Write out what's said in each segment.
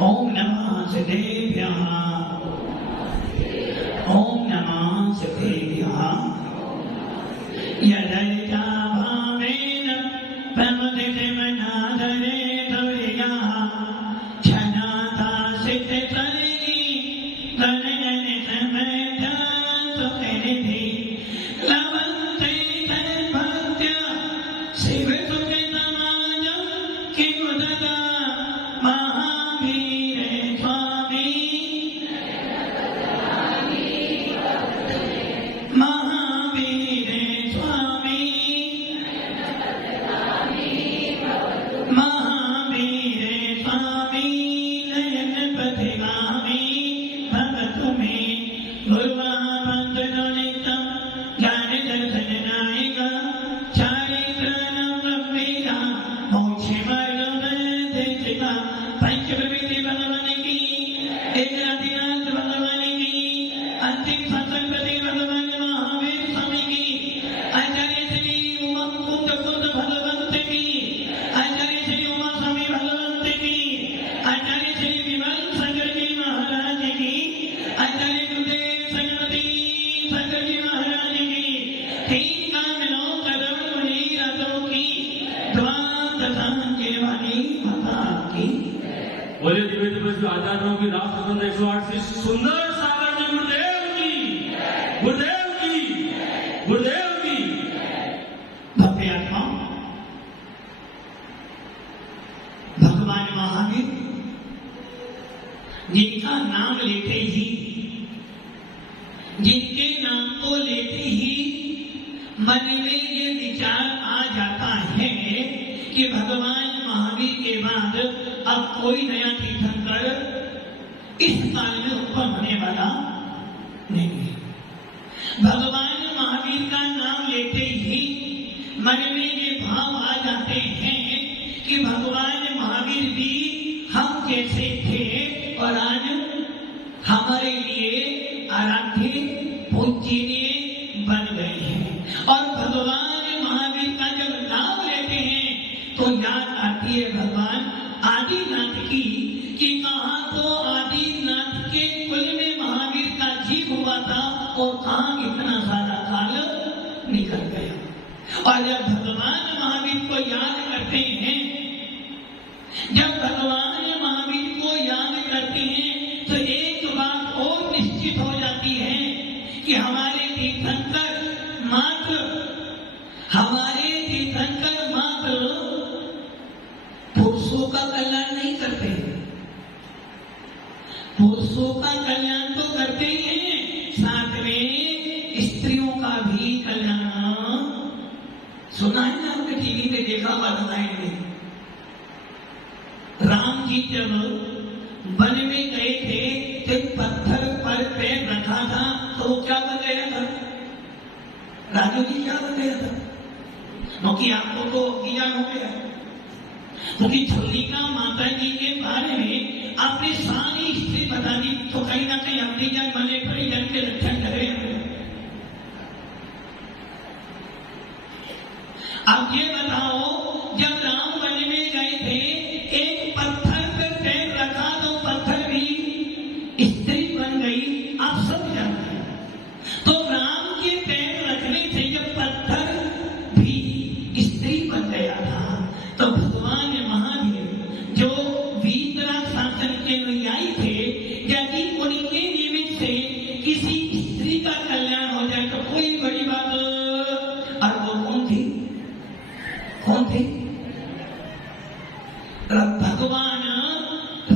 ओम नमः सिद्धेभ्यः। ओम नमः सिद्धेभ्यः। यदैता भावेन प्रमुदिते मनादरे तुर्यः छनाता सिद्धतरिणी तनयनि समयता सुखनिधि लवन्ते तन्भक्त्या शिवसुखितमानं किमुदता महावीरे स्वामी महावीरे स्वामी महावीरे स्वामी नयन प्रतिगामी भवतु मे गुरुवावन्दनोनितं ज्ञान दर्शन नायक चारित्रनं ब्रह्मेगा मोक्षमार्गोपदेशिका पंचप्रविधि भगवान की एकनाथनाथ भगवान की अंतिम सत्संगति भगवान महावीर स्वामी की आचार्य श्री उमा कुंद भगवंत की आचार्य श्री उमा स्वामी भगवंत की आचार्य श्री विमल शंकर जी महाराज की आचार्य गुरुदेव संगति शंकर जी महाराज की तीन कामनों कदम मुनि राजों की द्वादश सांख्य वाली माता की बोले दिव्य दिवस आचार्यों की राष्ट्र संबंध 108 से सुंदर सागर जी गुरुदेव की गुरुदेव की गुरुदेव की। भव्य आत्मा भगवान महावीर जिनका नाम लेते ही जिनके नाम को लेते ही मन में ये विचार आ जाता है कि भगवान महावीर के बाद अब कोई नया तीर्थंकर इस काल में उत्पन्न होने वाला नहीं है। भगवान महावीर का नाम लेते ही मन में ये भाव आ जाते हैं कि भगवान महावीर भी हम जैसे थे और आज हमारे लिए आराध्य पूजनीय बन गए हैं। और भगवान महावीर का जब नाम लेते हैं तो याद आती है भगवान आदिनाथ की कि कहाँ तो आदिनाथ के कुल में महावीर का जीव हुआ था और कहाँ इतना सारा काल निकल गया। और जब भगवान महावीर को याद करते हैं जब भगवान महावीर को याद करते हैं तो एक बात और निश्चित हो जाती है कि हमारे तीर्थंकर मात्र पुरुषों का कल्याण नहीं करते, पुरुषों का कल्याण तो करते ही हैं, साथ में स्त्रियों का भी कल्याण। सुना है ना आपने टीवी पे देखा हुआ रामायण में राम जी जब वन में गए थे तो पत्थर पर पैर रखा था तो वो क्या बन गया था? राजू जी क्या बन गया था? क्योंकि आपको तो ज्ञान हो गया क्योंकि झुल्लिका माता जी के बारे में आपने सारी हिस्ट्री बता दी तो कहीं ना कहीं अपनी जान मले परिजन के रक्षण करे। अब ये बताओ जब राम वन में गए थे एक पत्थर पर पैर रखा तो पत्थर भी स्त्री बन गई। आप सब जानते हैं तो राम के पैर रखने से जब पत्थर भी स्त्री बन गया था तो भगवान महावीर जो वीतराग शासन के अनुयायी थे यदि उनके निमित्त से किसी स्त्री का कल्याण हो जाए तो कोई बड़ी बात। और वो कौन थे? भगवान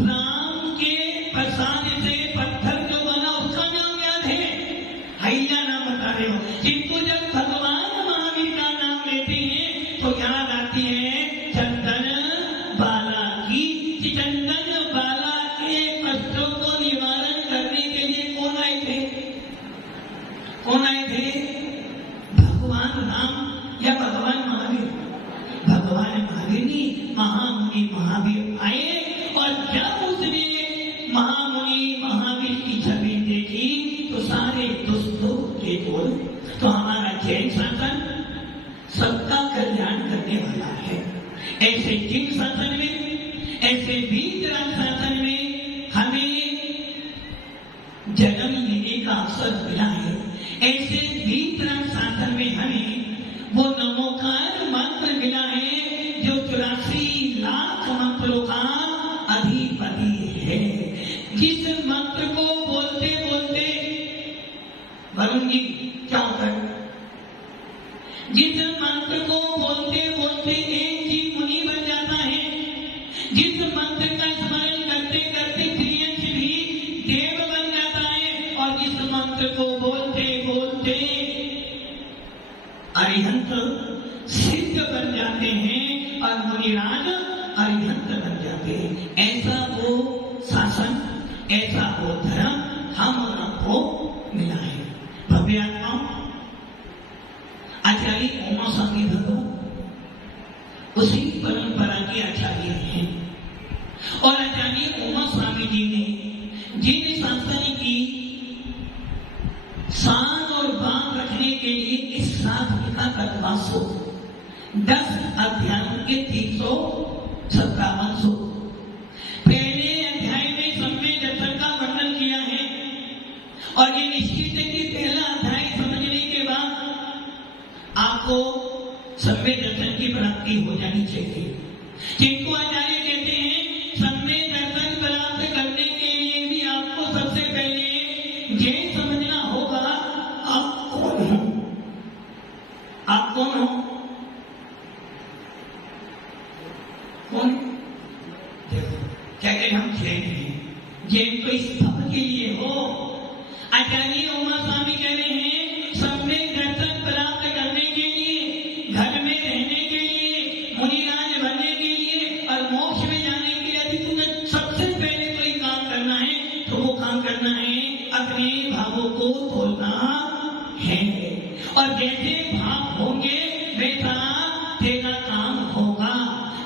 राम के प्रसाद से पत्थर जो बना उसका नाम याद है? हैया नाम बता रहे हो। जिनको जब भगवान महावीर का नाम लेते हैं तो याद आती है चंदन बाला की। चंदन बाला के कष्टों को निवारण करने के लिए कौन आए थे? भगवान राम या भगवान महावीर? भगवान महावीर नहीं, महामुनि महावीर आए। और जब उसने महामुनि महावीर की छवि देखी तो सारे दुष्टों के ओर तो हमारा जैन शासन सबका कल्याण करने वाला है। ऐसे जिन शासन में ऐसे वीतराग शासन में जन्म लेने का अवसर मिला है, ऐसे वितरण शासन में हमें वो नमोकार मंत्र मिला है जो 84 लाख मंत्रों का अधिपति है। जिस मंत्र को बोलते बोलते वरुण जी क्या होता है, जिस मंत्र को बोलते बोलते एक जीव मुनि बन जाता है, जिस मंत्र का स्मरण करते करते त्रियंश भी देव बन जाता है, और जिस मंत्र को बोलते बोलते अरिहंत सिद्ध बन जाते हैं और मुनिराज अरिहंत बन जाते हैं। ऐसा वो शासन, ऐसा वो धर्म हम और आपको मिला है। भव्य आत्मा आचार्य उमा स्वामी भगवान उसी परंपरा के आचार्य हैं, और आचार्य उमा स्वामी जी ने जिन शासन की शान और बात रखने के लिए इस साधन का कथवासो 10 अध्यायों के 357 सो पहले अध्याय में सम्य दर्शन का वर्णन किया है, और ये निश्चित है कि पहला अध्याय समझने के बाद आपको सम्य दर्शन की प्राप्ति हो जानी चाहिए। जिनको आचार्य कहते हैं सम्य दर्शन प्राप्त करने के लिए भी आपको सबसे पहले ये समझना होगा आप कौन हो। आप कौन हो? कौन? क्या कहते हम जैन हैं। जैन तो इस पद के लिए हो। आचार्य उमा स्वामी कह रहे हैं सम्य दर्शन प्राप्त करने के लिए, घर में रहने के लिए, मुनिराज बनने के लिए और मोक्ष में जाने के लिए यदि तुम्हें सबसे पहले कोई काम करना है तो वो काम करना है अपने भावों को तोलना है, और जैसे भाव होंगे वैसा तेरा काम होगा।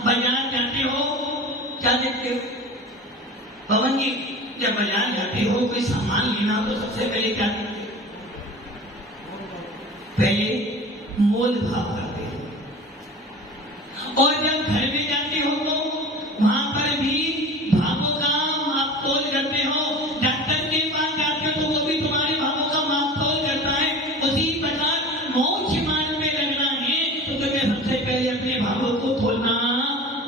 बाजार जाते हो क्या देखते हो पवन जी? जब बाजार जाते हो कोई सामान लेना हो तो सबसे पहले क्या करते हो? पहले मोल भाव करते हो, और जब घर में जाते हो तो वहां पर भी भावों का माप तोल करते हो। डॉक्टर के पास जाते हो तो वो भी तुम्हारे भावों का माप तोल करता है। उसी प्रकार मोक्ष मार्ग में लगना है तो तुम्हें सबसे पहले अपने भावों को तोलना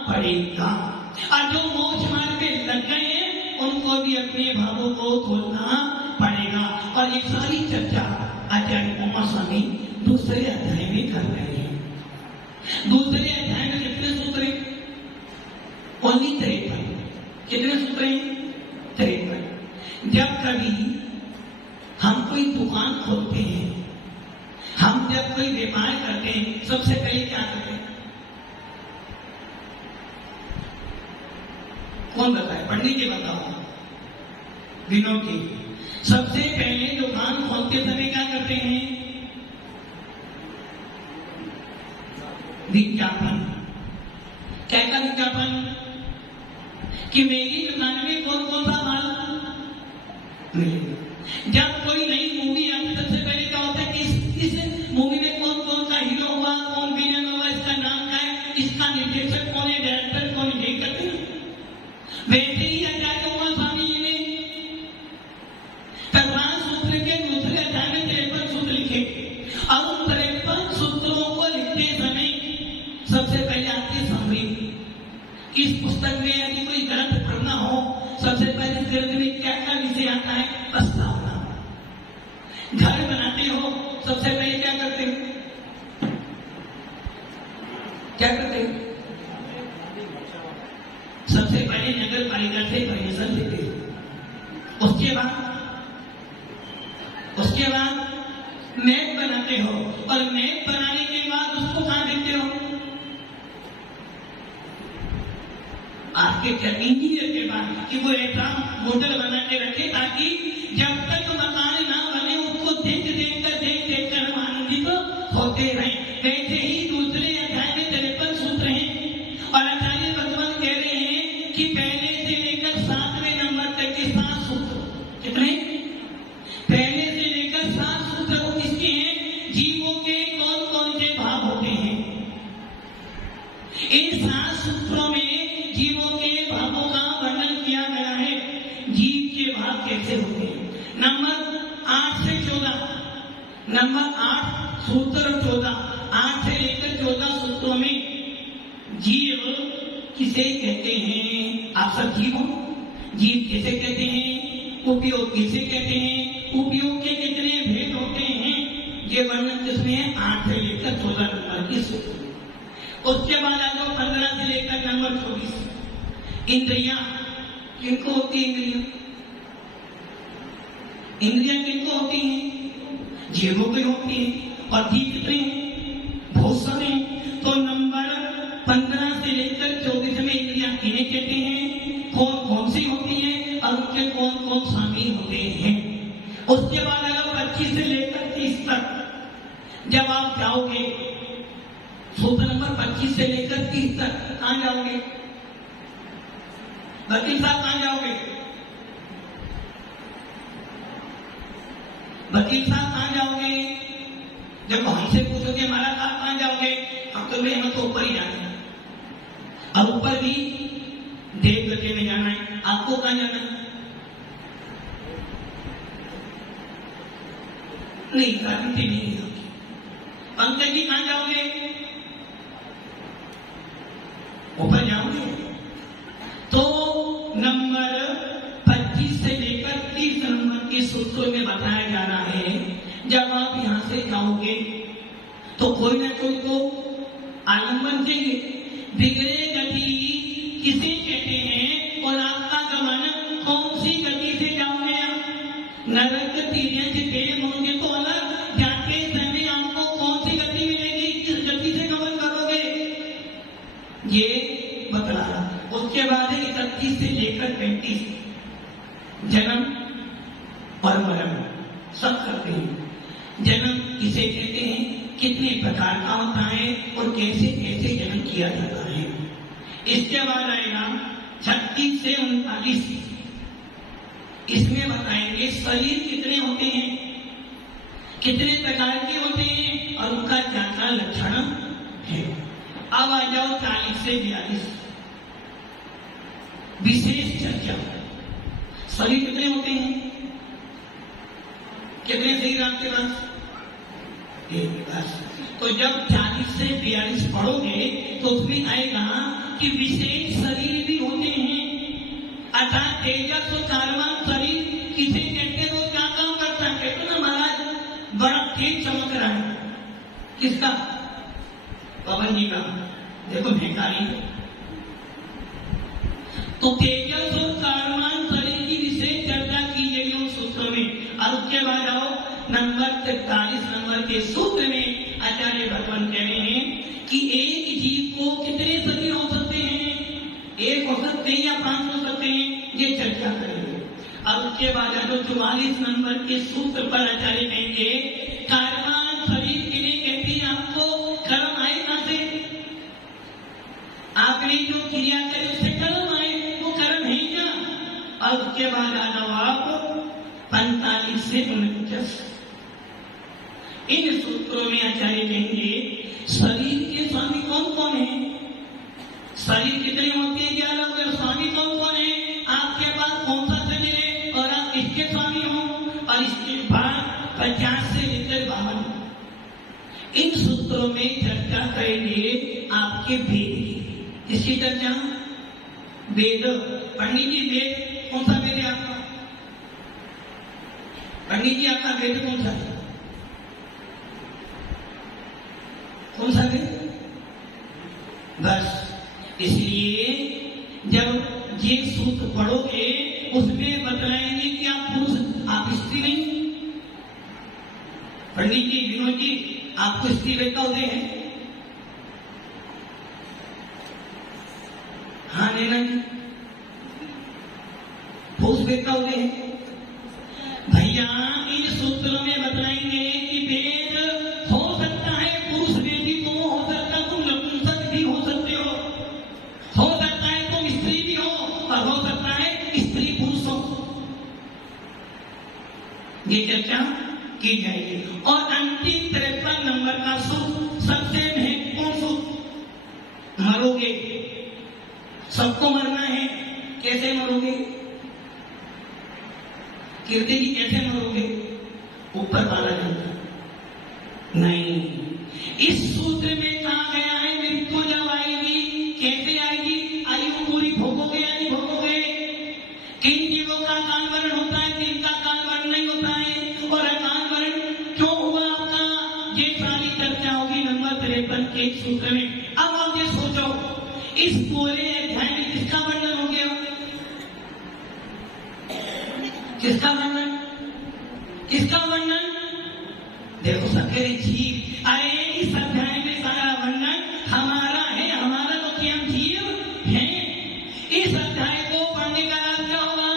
पड़ेगा, और जो मोक्ष मार्ग में लग गए हैं उनको भी अपने भावों को तोलना पड़ेगा। और ये सारी चर्चा आचार्य उमा स्वामी दूसरे अध्याय में कर रहे हैं। दूसरे अध्याय में कितने सूत्र हैं? ओनली 53। कितने सूत्र हैं? 53। जब कभी हम कोई दुकान खोलते हैं, हम जब कोई व्यापार करते हैं, सबसे पहले क्या करते हैं? कौन बताए? पंडित जी बताओ। विनोद जी, सबसे पहले दुकान खोलते समय क्या करते हैं? विज्ञापन। क्या का विज्ञापन? कि मेरी दुकान में कौन कौन सा माल मिलेगा। जब कोई नई मूवी आती सबसे पहले क्या होता है कि इस मूवी में कौन कौन सा हीरो हुआ, कौन विलेन हुआ, इसका नाम क्या है, इसका निर्देशक कौन है, डायरेक्टर कौन है, करते हैं। वैसे ही आचार्य उमा स्वामी जी ने तत्वान सूत्र के दूसरे अध्याय में 53 सूत्र लिखे, और उन 53 सूत्रों को लिखते समय सबसे पहले आती है समरी। इस पुस्तक में यदि कोई ग्रंथ पढ़ना हो, सबसे पहले इस ग्रंथ में क्या क्या विषय आता है? प्रस्तावना। घर बनाते हो सबसे पहले क्या करते हो? क्या करते हो? सबसे पहले नगर पालिका से परमिशन लेते हो। उसके बाद मैप बनाते हो, और मैप बनाने के बाद उसको कहां देते हो? आर्किटेक्ट इंजीनियर के पास, कि वो ऐसा मॉडल बना के रखे ताकि जब तक मकान ना बने उसको देख देख कर हम आनंदित होते रहे। वैसे ही दूसरे अध्याय में 53 सूत्र हैं, और आचार्य भगवान कह रहे हैं कि पहले से लेकर 7वें नंबर तक के 7 सूत्र। कितने? पहले से लेकर 7 सूत्र किसके हैं? जीवों के कौन कौन से भाव होते हैं। इन 7 सूत्रों में जीवों के भावों का वर्णन किया गया है। जीव के भाव कैसे होते हैं? नंबर 8 से 14, नंबर 8 सूत्र 14, 8 से लेकर 14 सूत्रों में जीव किसे कहते हैं? आप सब जीव हो। जीव किसे कहते हैं? उपयोग किसे कहते हैं? उपयोग के कितने भेद होते हैं? ये वर्णन किसमें है? 8 से लेकर 14 नंबर की सूत्र। उसके बाद आ जाओ 15 से लेकर नंबर 24। इंद्रियां किनको होती है? इंद्रियां किनको होती हैं? जीवों को होती है। और जीव कितने हैं? बहुत सारे हैं। तो नंबर 15 से लेकर 24 में इंद्रियां किन्हें कहते हैं? कौन कौन सी होती है और उनके कौन कौन शामिल होते हैं? उसके बाद अगर 25 से लेकर 30 तक जब आप जाओगे, सूत्र नंबर 25 से लेकर 30 तक कहां जाओगे? वकील साहब कहां जाओगे? वकील साहब कहां जाओगे? जब हमसे पूछोगे महाराज आप कहां जाओगे, हम तो हमें तो ऊपर ही जाना है। अब ऊपर भी देव गति में जाना है। आपको कहां जाना है? नहीं, क्रांति नहीं होगी। पंकज जी कहां जाओगे? ऊपर जाओगे। तो नंबर 25 से लेकर 30 नंबर के सूत्रों में बताया जा रहा है, जब आप यहां से जाओगे तो कोई ना कोई तो आलम्बन चाहिए। बिगड़े गति किसे कहते हैं? और आपका गमन कौन सी गति से जाओगे? आप नरक तीर्थ देव होंगे तो अलग, जाते समय आपको कौन सी गति मिलेगी? किस गति से गमन करोगे? ये बतला रहा। उसके बाद है 31 से लेकर 35, जन्म और मरण सब करते हैं। जन्म किसे कहते हैं? कितने प्रकार का होता है और कैसे कैसे जन्म किया जाता है? इसके बाद आएगा 36 से 39, इसमें बताएंगे शरीर कितने होते हैं, कितने प्रकार के होते हैं और उनका क्या क्या लक्षण है। अब आ जाओ 40 से 42, विशेष चर्चा। शरीर कितने होते हैं? कितने शरीर आपके पास? तो जब 40 से 42 पढ़ोगे तो उसमें आएगा कि विशेष शरीर भी होते हैं। अर्थात तेजस और चारवान शरीर किसे कहते हैं? वो क्या काम करता है? कहते ना महाराज बड़ा तेज चमक रहा है। किसका? पवन जी का। देखो भिखारी। तो तेजस और चारवान शरीर की विशेष चर्चा की गई उन सूत्रों में। और उसके बाद आओ नंबर 43 नंबर के सूत्र में आचार्य भगवान कह रहे हैं कि एक जीव को कितने शरीर हो सकते हैं? एक हो सकते हैं या 5 हो सकते हैं? ये चर्चा करेंगे। और उसके बाद जो 44 नंबर के सूत्र पर आचार्य कहेंगे कार्बन शरीर किन्हें कहती है? आपको कर्म आए कहां से? आपने जो क्रिया करी उससे कर्म आए, वो कर्म है क्या? और उसके बाद आ जाओ आप 45 से 49, इन सूत्रों में आचार्य कहेंगे शरीर के स्वामी कौन कौन है? शरीर कितने होते हैं? 11 होते। स्वामी कौन कौन है? आपके पास कौन सा शरीर है और आप किसके स्वामी हो? और इसके बाद 50 से लेकर 52, इन सूत्रों में चर्चा करेंगे आपके वेद की। इसकी चर्चा वेद। पंडित जी वेद कौन सा वेद है आपका? पंडित जी आपका वेद कौन सा है? कौन सा है? बस इसलिए जब ये सूत्र पढ़ोगे उसमें बतलाएंगे कि आप पुरुष, आप स्त्री नहीं। पंडित जी, विनोद जी, आपको स्त्री वेद का उदय है? हाँ नैना जी, पुरुष वेद का उदय है? भैया इन सूत्रों में बतलाएंगे कि वेद हो सकता है पुरुष वेदी, तो हो सकता है तुम नपुंसक भी हो सकते हो सकता है तुम स्त्री भी हो और हो सकता है स्त्री पुरुष हो। ये चर्चा की जाएगी। और अंतिम 53 नंबर का सूत्र सबसे महत्वपूर्ण सूत्र, मरोगे, सबको मरना है, कैसे मरोगे? कीर्ति जी कैसे मरोगे? ऊपर वाला जानता। नहीं, इस सूत्र में कहा गया है मृत्यु जब आएगी कैसे आएगी? आयु पूरी भोगोगे या नहीं भोगोगे? किन जीवों का काल मरण होता है, किन का काल मरण नहीं होता है, और काल मरण क्यों हुआ आपका, ये सारी चर्चा होगी नंबर 53 के सूत्र में। अब आप ये सोचो, इस पूरे अध्याय में किसका वर्णन हो गया? किसका वर्णन? किसका वर्णन? देखो सकेरे जीव, अरे इस अध्याय में सारा वर्णन हमारा है। हमारा तो क्या हम जीव हैं? इस अध्याय को पढ़ने का लाभ क्या होगा?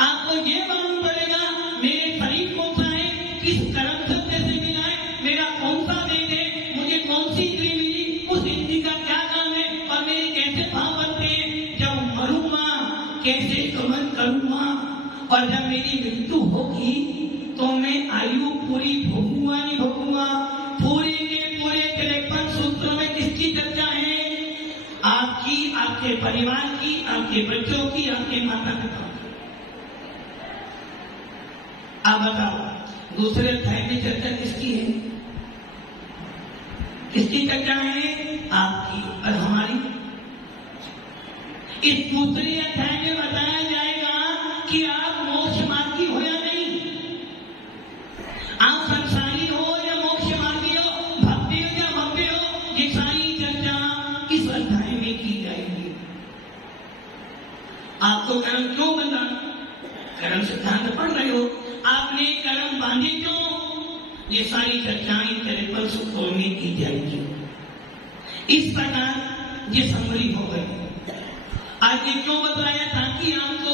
आपको ये मालूम पड़ेगा मेरे शरीर कौन सा है, किस कर्म सत्य से मिला है, मेरा कौन सा वेद है, मुझे कौन सी इंद्री मिली, उस इंद्री का क्या काम है, और मेरे कैसे भाव बनते हैं। जब मरूंगा कैसे गमन करूंगा, और जब मेरी मृत्यु होगी तो मैं आयु पूरी भोगूंगा नहीं भोगूंगा? पूरे के पूरे 53 सूत्रों में किसकी चर्चा है? आपकी, आपके परिवार की, आपके बच्चों की, आपके माता पिता की। आप बताओ दूसरे अध्याय में चर्चा किसकी है? किसकी चर्चा है? आपकी और हमारी। इस दूसरे अध्याय में बताया जाएगा कि आप मोक्ष मार्गी हो या नहीं, आप संसारी हो या मोक्ष मार्गी हो, भक्ति हो या भव्य हो, ये सारी चर्चा इस अध्याय में की जाएगी। आपको कर्म क्यों बंधा? कर्म सिद्धांत पढ़ रहे हो, आपने कर्म बांधे क्यों? ये सारी चर्चाएं 53 सूत्रों में की जाएगी। इस प्रकार ये समरी हो गई। आज ये क्यों बताया? ताकि आपको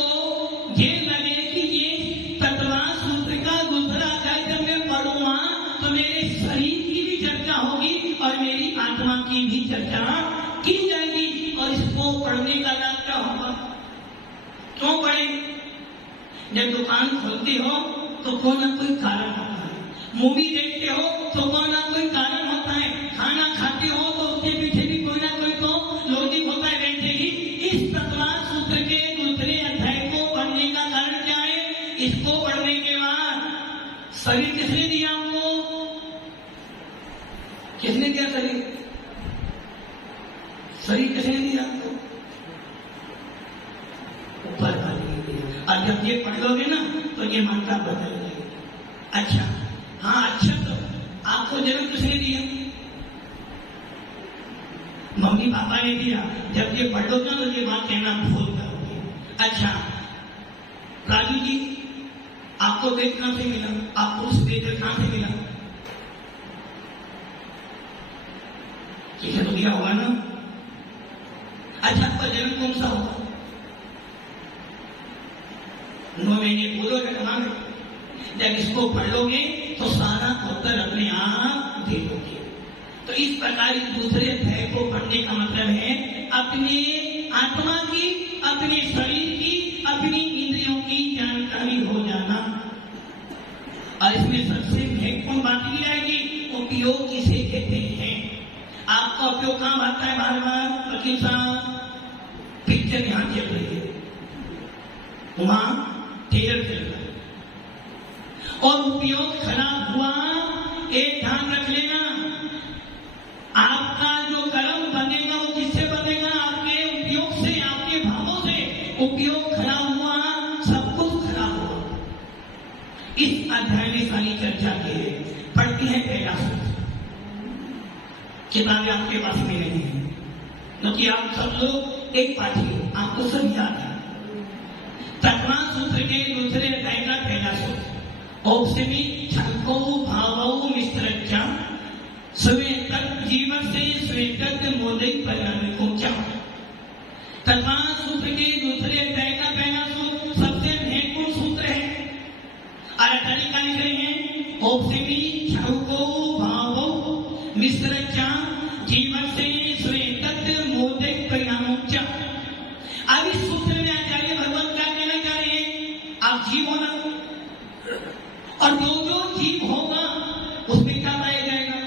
ये लगे कि ये तत्वां सूत्र का दूसरा अध्याय जब मैं पढ़ूंगा तो मेरे शरीर की भी चर्चा होगी और मेरी आत्मा की भी चर्चा की जाएगी। और इसको पढ़ने का लाभ क्या होगा? क्यों पढ़े? जब दुकान खोलते हो तो कोई ना कोई कारण होता है, मूवी देखते हो तो कोई ना कोई कारण होता है, खाना खाते हो तो उसके पीछे भी कोई ना कोई तो लॉजिक होता है। वैसे ही इस तत्वां सूत्र के दूसरे अध्याय को पढ़ने का कारण क्या है? इसको पढ़ने के बाद शरीर किसने दिया आपको? किसने दिया शरीर? शरीर किसने दिया आपको? ऊपर वाले ने दिया। और जब ये पढ़ लोगे ना तो ये मात्रा बदल जाएगी। अच्छा, हाँ अच्छा, तो आपको जन्म किसने दिया? मम्मी पापा ने दिया। जब ये पढ़ लोगे तो ये बात कहना भूल जाओगे। अच्छा राजू जी, आपको वेद कहां से मिला? आपको उस वेद कहां से मिला? किसे तो दिया होगा ना। अच्छा, आपका जन्म कौन सा होगा? 9 महीने बोलो रखना। जब इसको पढ़ लोगे तो सारा उत्तर अपने आप दे दोगे। तो इस प्रकार इस दूसरे अध्याय को पढ़ने का मतलब है अपने आत्मा की, अपने शरीर की, अपनी इंद्रियों की जानकारी हो जाना। और इसमें सबसे महत्वपूर्ण बात ये आएगी, उपयोग किसे कहते हैं। आपका उपयोग कहां आता है? बार बार वकील साहब पिक्चर यहां चल रही है, वहां थिएटर चल रहा है, और उपयोग खराब हुआ, एक ध्यान रख लेना, आपका जो कर्म बनेगा वो किससे बनेगा? आपके उपयोग से, आपके भावों से। उपयोग खराब हुआ, सब कुछ खराब हुआ। इस अध्याय में सारी चर्चा की है। पढ़ती है पहला सूत्र। किताबें आपके पास में नहीं है क्योंकि आप सब लोग एक पाठी हो, आपको सब याद है। तत्वां सूत्र के दूसरे अध्याय का पहला सूत्र, औपसेमी छको भावौ मिश्रच्चा स्वेतक जीवन से स्वेतक मोदिक परिणाम को क्या? तत्वां सूत्र के दूसरे अध्याय का पहला सूत्र सबसे महत्वपूर्ण सूत्र है। और तरीका लिख रहे हैं, औपसेमी छको भावौ मिश्रच्चा जीवन से स्वेतक मोदिक परिणाम क्या? अब इस सूत्र में आचार्य भगवान क्या कहना चाह रहे हैं? आप जीव होना, और जो जो जीव होगा उसमें क्या पाया जाएगा?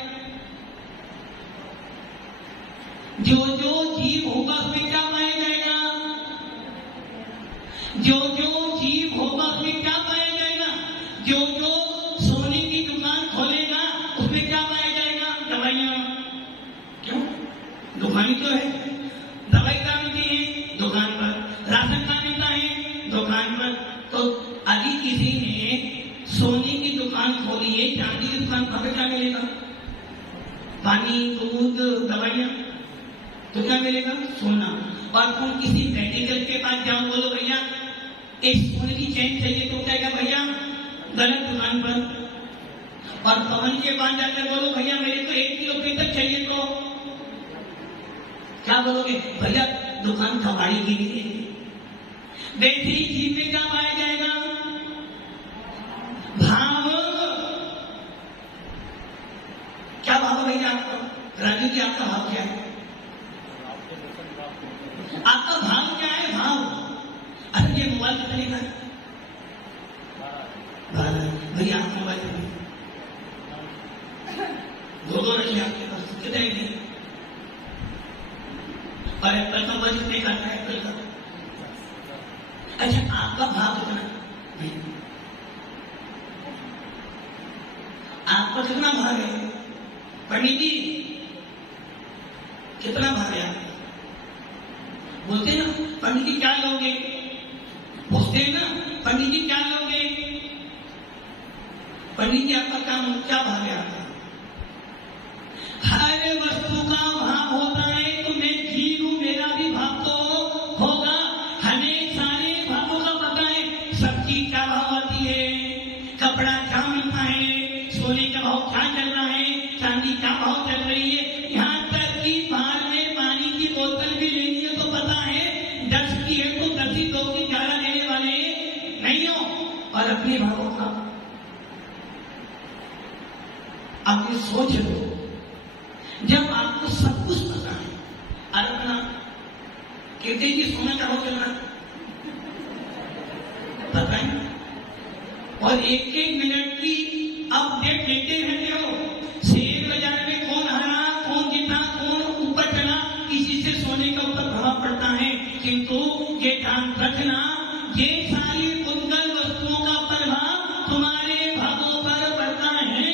जो जो जीव होगा उसमें क्या पाया जाएगा? जो जो जीव होगा उसमें क्या पाया जाएगा? किसी ने सोने की दुकान खोली है, चांदी की दुकान कहाँ पे क्या मिलेगा? पानी, दूध, दवाइयाँ, तो क्या मिलेगा? सोना। और तुम किसी मेडिकल के पास जाओ, बोलो भैया एक सोने की चेन चाहिए, तो क्या भैया गलत दुकान पर। और पवन के पास जाकर बोलो भैया मेरे को 1 किलो पीतल चाहिए, तो क्या बोलोगे? भैया दुकान कबाड़ी की नहीं है। वैसे ही जीव में क्या पाया जाएगा? भाव। क्या भाव है भैया आपका? राजू जी आपका भाव क्या है? आपका भाव क्या है? भाव। अरे ये मोबाइल कितने का है? भैया आप मोबाइल दो रखिए आपके पास, कितने की? और एप्पल का मोबाइल कितने का है? एप्पल का। अच्छा आपका भाव कितना? आपका कितना भाग है? पंडित जी कितना भाग है? बोलते ना पंडित जी क्या लोगे? पूछते हैं ना पंडित जी क्या लोगे? पंडित जी आपका काम क्या भाग है? आपका हर वस्तु का भाव होता है, तो मैं जीव हूं, मेरा भी भाव तो होगा। हमें सारे भावों का पता है। सब्जी क्या भाव आती है, कपड़ा क्या मिलता है, सोने का भाव क्या चल रहा है, चांदी क्या भाव चल रही है, यहाँ तक कि बाहर में पानी की बोतल भी लेनी है तो पता है 10 की है तो 10 ही 2 की 11 लेने वाले नहीं हो। और अपने भावों का आप ये सोच लो, जब आपको सब कुछ पता है। और अपना कहते जी सोने का भाव चल रहा है पता है, और 1-1 मिनट की अपडेट लेते रहते हो। शेयर बाजार में कौन हारा, कौन जीता, कौन ऊपर चला, इसी से सोने का ऊपर प्रभाव पड़ता है। किंतु ये ध्यान रखना, ये सारी उद्गल वस्तुओं का प्रभाव तुम्हारे भावों पर पड़ता है।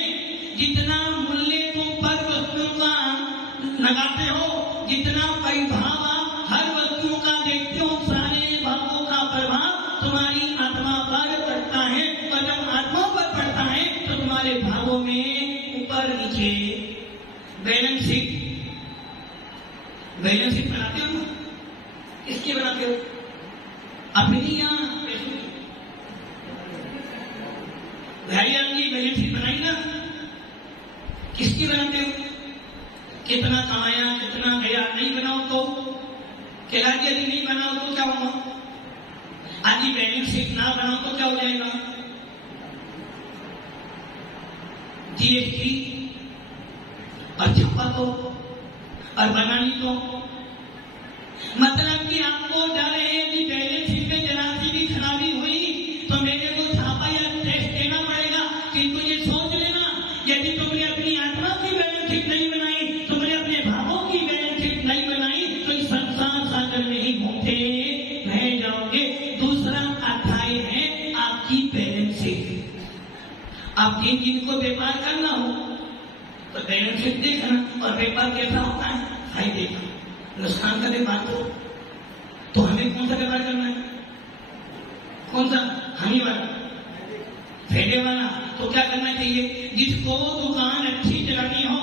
जितना मूल्य तुम पर वस्तुओं का लगाते हो, जितना परिभाव हर वस्तुओं का देखते हो, सारे भावों का प्रभाव तुम्हारी आत्मा पर पड़ता है। और जब आत्मा पर पड़ता है तो तुम्हारे भावों में ऊपर नीचे बैलेंस शीट बनाते हो। किसके बनाते हो? अपनी या भैया की बैलेंस शीट बनाई ना? किसकी बनाते हो? कितना कमाया, कितना गया? नहीं बनाओ तो कहला जी, यदि नहीं बनाओ तो क्या होगा? आदि बैलेंस शीट ना बनाओ तो क्या हो जाएगा? जीएसटी और छापा तो और बनानी तो, मतलब कि आपको डर है यदि बैलेंस शीट में जरा सी भी खराबी हुई तो मेरे को छापा या टेस्ट देना पड़ेगा। किंतु ये सोच लेना, यदि तुमने अपनी आत्मा की बैलेंस शीट नहीं बनाई, तुमने अपने भावों की बैलेंस शीट नहीं बनाई, तो इस संसार सागर में ही घूमते रह जाओगे। दूसरा अध्याय है आपकी बैलेंस शीट। आप जिनको व्यापार करना हो तो बैलेंस शीट देखना, और व्यापार कैसा होता है? फायदे का, नुकसान का व्यापार। तो हमें कौन सा व्यापार करना है? कौन सा? हानि वाला, फायदे वाला। तो क्या करना चाहिए? जिसको दुकान अच्छी चलानी हो,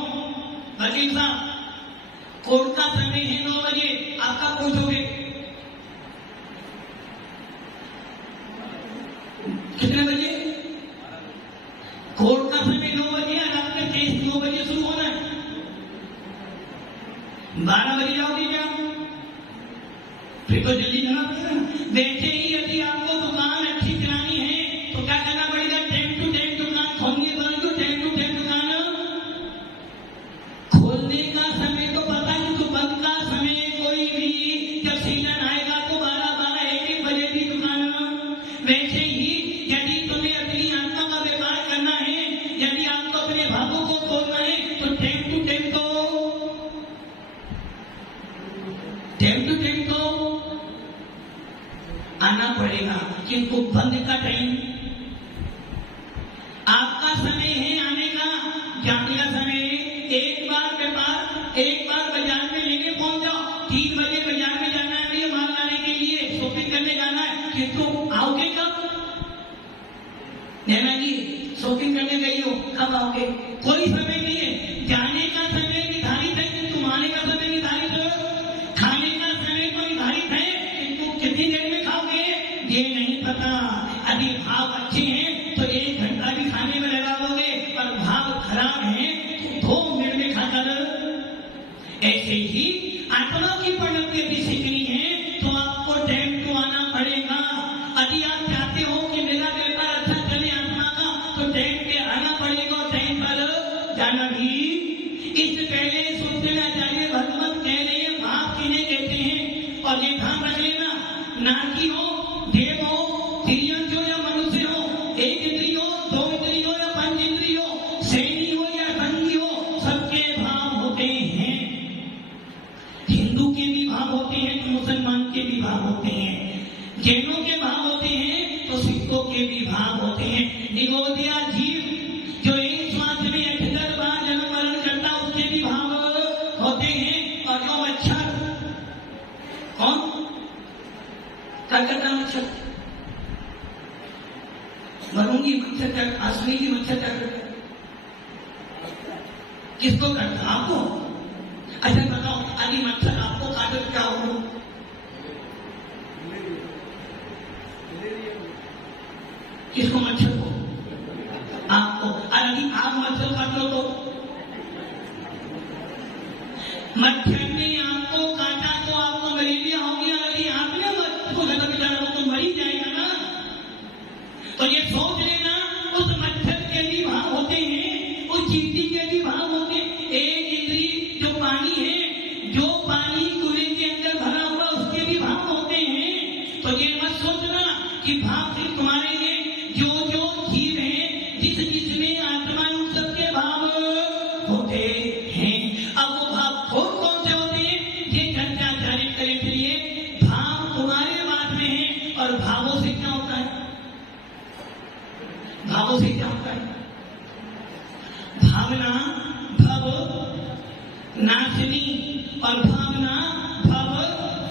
वकील साहब कोर्ट का समय है 9 बजे, आपका पूछोगे कितने बजे? कोर्ट का समय 9 बजे और आपका केस 9 बजे शुरू होना है। 12 बजे जाओगे क्या? फिर तो जल्दी जाना पड़ेगा। वैसे ही यदि आपको दुकान अच्छी चलानी है तो क्या करना पड़ेगा? टाइम टू टाइम दुकान खोलनी पड़ेगी। टाइम टू टाइम दुकान खोलने का समय तो पता है, तो बंद का समय कोई भी जब सीजन आएगा तो 12, 1 बजे भी दुकान। वैसे ही यदि तुम्हें अपनी आत्मा का व्यापार करना है, यदि आपको अपने भावों को खोलना है तो टाइम टू टाइम तो आना पड़ेगा। किंतु बंद का टाइम, आपका समय है आने का, जाने का समय है। एक बार बाजार में लेने पहुंच जाओ। 3 बजे बाजार में जाना है, माल लाने के लिए शॉपिंग करने जाना है, किंतु आओगे कब? शॉपिंग करने गई हो, कब आओगे? कोई समय नहीं है। जाने का समय निर्धारित है किंतु आने का समय निर्धारित है। खाने का समय तो निर्धारित है किंतु कितनी देर में खाओगे ये नहीं पता। यदि भाव अच्छे हैं तो 1 घंटा भी खाने में लगा दोगे, और भाव खराब है तो 2 मिनट में खाकर। ऐसे ही आत्मा की परिणति यदि सीखनी है तो आपको टाइम तो आना पड़ेगा। यदि आप चाहते हो कि मेरा व्यापार अच्छा चले आत्मा का, तो टाइम पे आना पड़ेगा और टाइम पर जाना भी। इससे पहले सोच लेना चाहिए भगवत कह रहे हैं भाव किन्हें कहते हैं, और ये ध्यान रख लेना, नारकी हो, देव हो, तिर्यंक हो या मनुष्य हो, 1 इंद्रिय हो, 2 इंद्रिय हो या 5 इंद्रिय हो, सैनी हो या संगी हो, सबके भाव होते हैं। हिंदू के भी भाव होते हैं तो मुसलमान के भी भाव होते हैं, जैनों के भाव होते हैं तो सिखों के भी भाव होते हैं। निगोदिया जीव जो एक श्वास में 78 बार जन्म मरण करता उसके भी भाव होते हैं। और जो मच्छर, कौन क्या करता मच्छर? मरूंगी मच्छर क्या, हंसूंगी मच्छर क्या करता? किसको करता? आपको। अच्छा बताओ, यदि मच्छर आपको काटे तो क्या होगा? किसको? मच्छर को, आपको। और यदि आप मच्छर काट लो तो मच्छर ने आपको काटा तो आपको मलेरिया हो गया। यदि आपने उसको ज्यादा बिचारा वो तो मर ही जाएगा ना। तो ये सोच लेना, उस मच्छर के भी भाव होते हैं, उस चींटी के भी भाव होते हैं। एक इंद्री जो पानी है, जो पानी कुएं के अंदर भरा हुआ उसके भी भाव होते हैं। तो ये मत सोचना कि भाव सिर्फ तुम्हारे हैं। जो जो जीव है, जिस जिसमें आत्मा उन सबके भाव होते हैं। अब वो भाव कौन से होते हैं ये चर्चा जारी करने के लिए भाव तुम्हारे बात में है। और भावों से क्या होता है? भावों से क्या होता है? भावना भव नाशिनी और भावना भव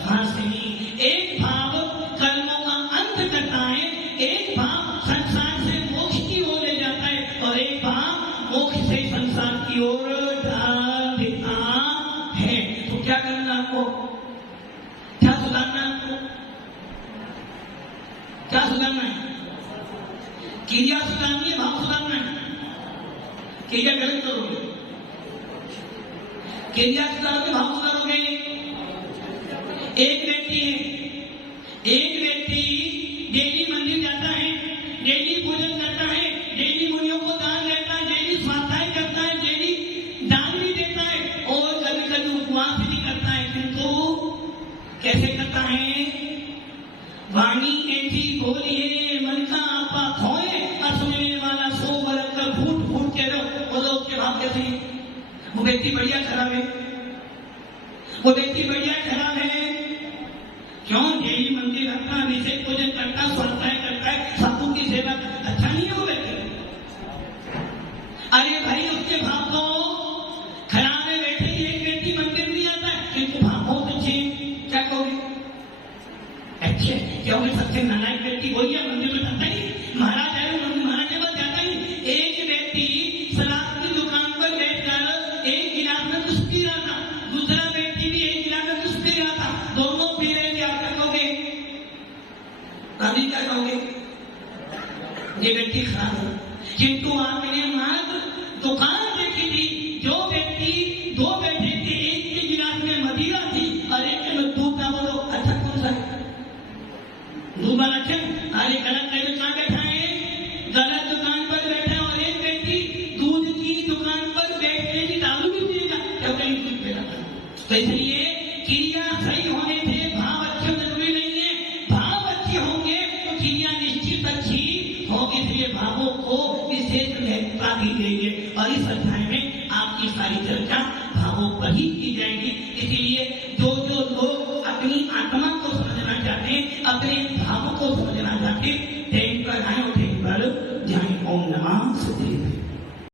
हासिनी। एक भाव कर्मों का अंत करता है, एक भाव संसार से मोक्ष की ओर ले जाता है, और एक भाव मोक्ष से संसार की ओर डाल देता है। तो क्या करना आपको? क्या सुधारना है आपको? क्या सुधारना है? क्रिया सुधारनी है, भाव सुधारना है? क्रिया गलत करोगे, क्रिया सुधारोगे, भाव सुधारोगे। एक व्यक्ति है, एक व्यक्ति डेली मंदिर जाता है, डेली पूजन करता है, डेली मुनियों को दान देता है, डेली स्वाध्याय करता है, डेली दान भी देता है, और कभी कभी उपवास भी करता है। किंतु कैसे करता है? वाणी ऐसी बोली है मन का आपा खोए, और सुनने वाला सो बरक कर फूट फूट के बोलो। उसके भाव कैसे हैं? वो व्यक्ति बढ़िया खराब है, वो व्यक्ति बढ़िया खराब है। क्यों? डेली मंदिर रखना, निषेध पूजन करता, स्वाध्याय करता है, साधु की सेवा करता, अच्छा नहीं है वो व्यक्ति? अरे भाई उसके भाव को खराब है। बैठे ही एक व्यक्ति मंदिर नहीं आता है किंतु भाव बहुत अच्छे हैं, क्या कहोगे? अच्छे क्योंकि सबसे नालायक व्यक्ति वही है, मंदिर में जाता ही महाराज है, महाराज के पास जाता ही। एक व्यक्ति शराब की दुकान पर बैठकर एक गिलास में कुछ पी रहा था, दूसरा व्यक्ति भी एक गिलास में कुछ पी रहा था, दोनों पी रहे थे। आप क्या कहोगे? अभी क्या कहोगे? ये व्यक्ति खराब है। किंतु आपने मात्र दुकान देखी थी, जो व्यक्ति 2 बैठे थे, एक के गिलास में मदिरा थी और एक के में दूध था, बोलो अच्छा कौन सा है? दूध वाला अच्छा। अरे गलत कहाँ बैठा है? गलत दुकान पर बैठा। और एक व्यक्ति दूध की दुकान पर बैठने की दारू भी पिएगा, क्योंकि दूध पी रहा था। तो इसलिए क्रिया सही होने से भाव अच्छे जरूरी नहीं है, भाव अच्छे होंगे तो क्रिया निश्चित अच्छी होगी। इसलिए भावों को विशेष महत्वता दी गई है, और इस अध्याय में आपकी सारी चर्चा भावों पर ही की जाएगी। इसीलिए जो लोग अपनी आत्मा को समझना चाहते हैं, अपने भावों को समझना चाहते हैं, टाइम पर आए और टाइम पर जाए। ओम नमः शिवाय।